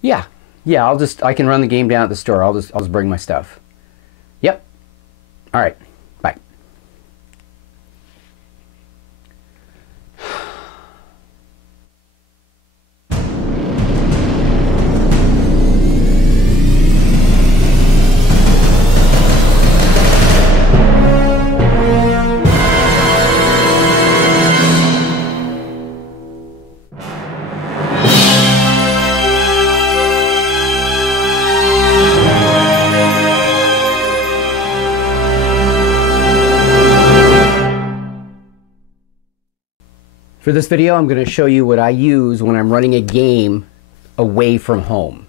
Yeah. Yeah, I can run the game down at the store. I'll just bring my stuff. Yep. All right. Bye. For this video, I'm going to show you what I use when I'm running a game away from home.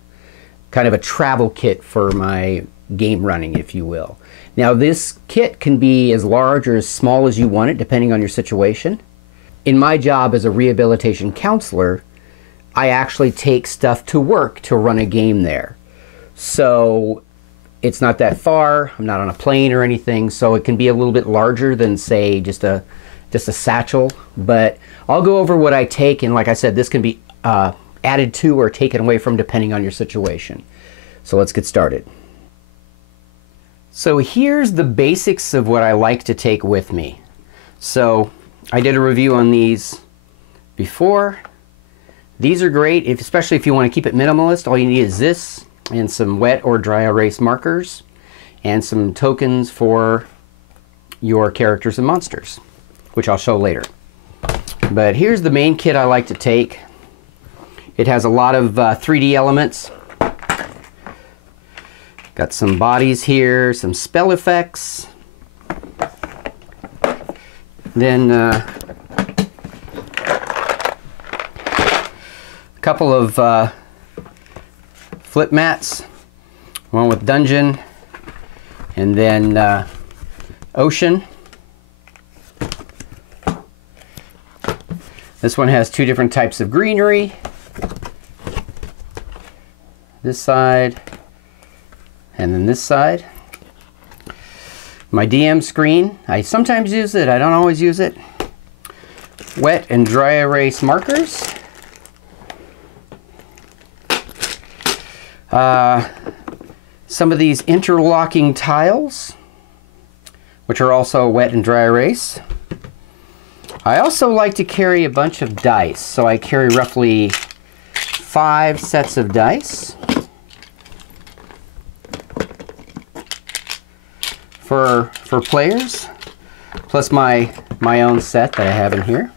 Kind of a travel kit for my game running, if you will. Now, this kit can be as large or as small as you want it, depending on your situation. In my job as a rehabilitation counselor, I actually take stuff to work to run a game there. So it's not that far. I'm not on a plane or anything, so it can be a little bit larger than, say, just a satchel. But I'll go over what I take, and like I said, this can be added to or taken away from depending on your situation. So let's get started. So here's the basics of what I like to take with me. So I did a review on these before. These are great, especially if you want to keep it minimalist. All you need is this and some wet or dry erase markers and some tokens for your characters and monsters, which I'll show later. But here's the main kit I like to take. It has a lot of 3D elements. Got some bodies here, some spell effects. Then a couple of flip mats. One with dungeon and then ocean. This one has two different types of greenery. This side and then this side. My DM screen, I sometimes use it, I don't always use it. Wet and dry erase markers. Some of these interlocking tiles, which are also wet and dry erase. I also like to carry a bunch of dice, so I carry roughly 5 sets of dice for players, plus my own set that I have in here.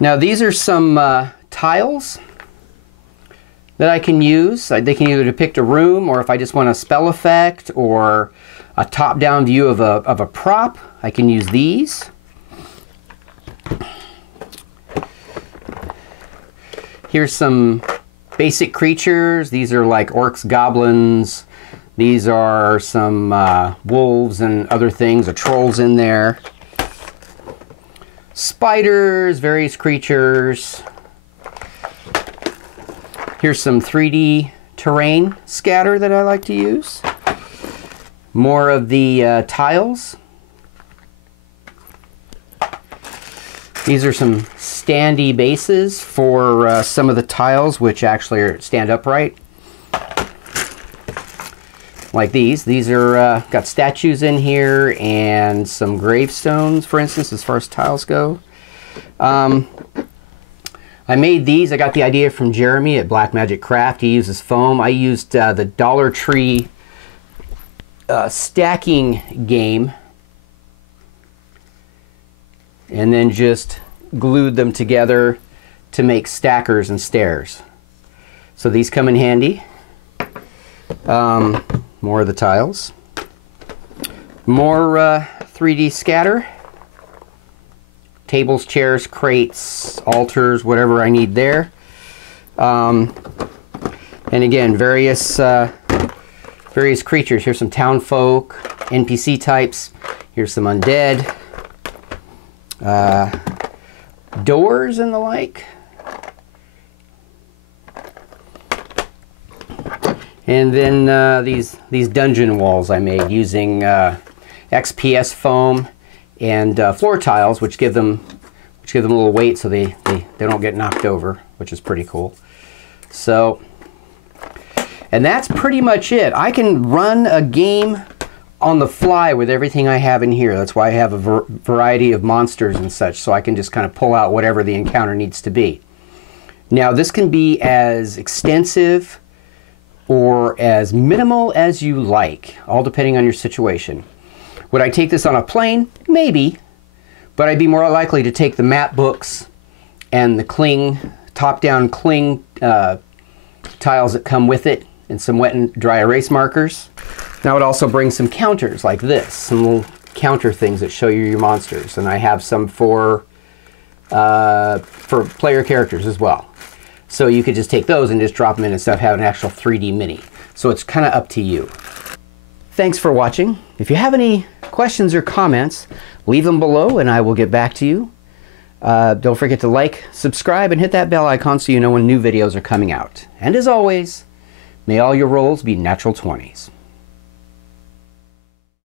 Now these are some tiles that I can use. They can either depict a room, or if I just want a spell effect or a top-down view of a prop, I can use these. Here's some basic creatures. These are like orcs, goblins. These are some wolves and other things, or trolls in there. Spiders, various creatures. Here's some 3D terrain scatter that I like to use. More of the tiles. These are some standy bases for some of the tiles, which actually stand upright. Like these. These are got statues in here and some gravestones, for instance, as far as tiles go. I made these. I got the idea from Jeremy at Black Magic Craft. He uses foam. I used the Dollar Tree stacking game, and then just glued them together to make stackers and stairs. So these come in handy. More of the tiles. More 3D scatter. Tables, chairs, crates, altars, whatever I need there. And again, various creatures. Here's some town folk, NPC types. Here's some undead. Doors and the like. And then these dungeon walls I made using XPS foam and floor tiles, which give them a little weight so they don't get knocked over, which is pretty cool. So, and that's pretty much it. I can run a game on the fly with everything I have in here. That's why I have a variety of monsters and such, so I can just kind of pull out whatever the encounter needs to be. Now, this can be as extensive or as minimal as you like, all depending on your situation. Would I take this on a plane? Maybe, but I'd be more likely to take the map books and the Kling, top-down Kling tiles that come with it, and some wet and dry erase markers. And I would also bring some counters like this, some little counter things that show you your monsters. And I have some for player characters as well. So you could just take those and just drop them in instead of having an actual 3D mini. So it's kind of up to you. Thanks for watching. If you have any questions or comments, leave them below and I will get back to you. Don't forget to like, subscribe, and hit that bell icon so you know when new videos are coming out. And as always, may all your rolls be natural 20s.